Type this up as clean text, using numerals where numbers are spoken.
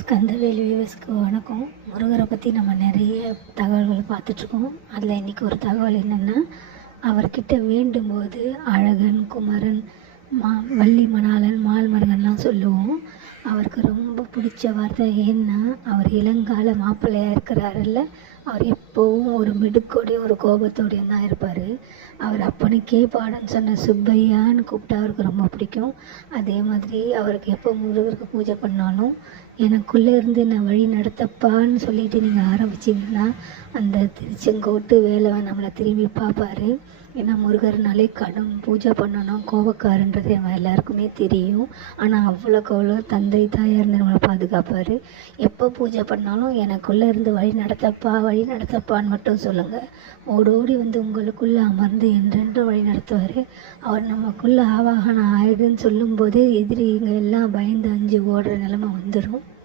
ஸ்கந்தவேல் வியூவர்ஸ்க்கு வணக்கம். முருகரை பற்றி நம்ம நிறைய தகவல்கள் பார்த்துட்ருக்கோம். அதில் இன்றைக்கி ஒரு தகவல் என்னென்னா, அவர்கிட்ட வேண்டும்போது அழகன், குமரன், வள்ளி மணாளன், மால்மருகன்லாம் சொல்லுவோம். அவருக்கு ரொம்ப பிடிச்ச வார்த்தை ஏன்னா, அவர் இளங்கால மாப்பிள்ளையாக இருக்கிறாருல்ல, அவர் எப்போவும் ஒரு மிடுக்கோடையும் ஒரு கோபத்தோடையும் தான் இருப்பார். அவர் அப்பனுக்கே பாடம் சொன்ன சுப்பையான்னு கூப்பிட்டா அவருக்கு ரொம்ப பிடிக்கும். அதே மாதிரி அவருக்கு எப்போ முருகருக்கு பூஜை பண்ணாலும் எனக்குள்ளே இருந்து என்னை வழி நடத்தப்பான்னு சொல்லிட்டு நீங்கள் ஆரம்பிச்சிங்கன்னா அந்த திருச்செங்கோட்டு வேலவன் நம்மளை திரும்பி பார்ப்பாரு. ஏன்னா முருகர்னாலே கடும் பூஜை பண்ணணும், கோபக்காரன்றது நம்ம எல்லாருக்குமே தெரியும். ஆனால் அவ்வளோக்கு அவ்வளோ தந்தை தாயாக இருந்து நம்மளை பாதுகாப்பார். எப்போ பூஜை பண்ணாலும் எனக்குள்ளே இருந்து வழி நடத்தப்பா வழி நடத்தப்பான்னு மட்டும் சொல்லுங்கள். ஓடோடி வந்து உங்களுக்குள்ளே அமர்ந்து என்றென்று வழி நடத்துவார். அவர் நமக்குள்ளே ஆவாகனம் ஆயிடுன்னு சொல்லும்போதே எதிரிங்க எல்லாம் பயந்து அஞ்சு ஓடுற நிலமை வந்துடும்.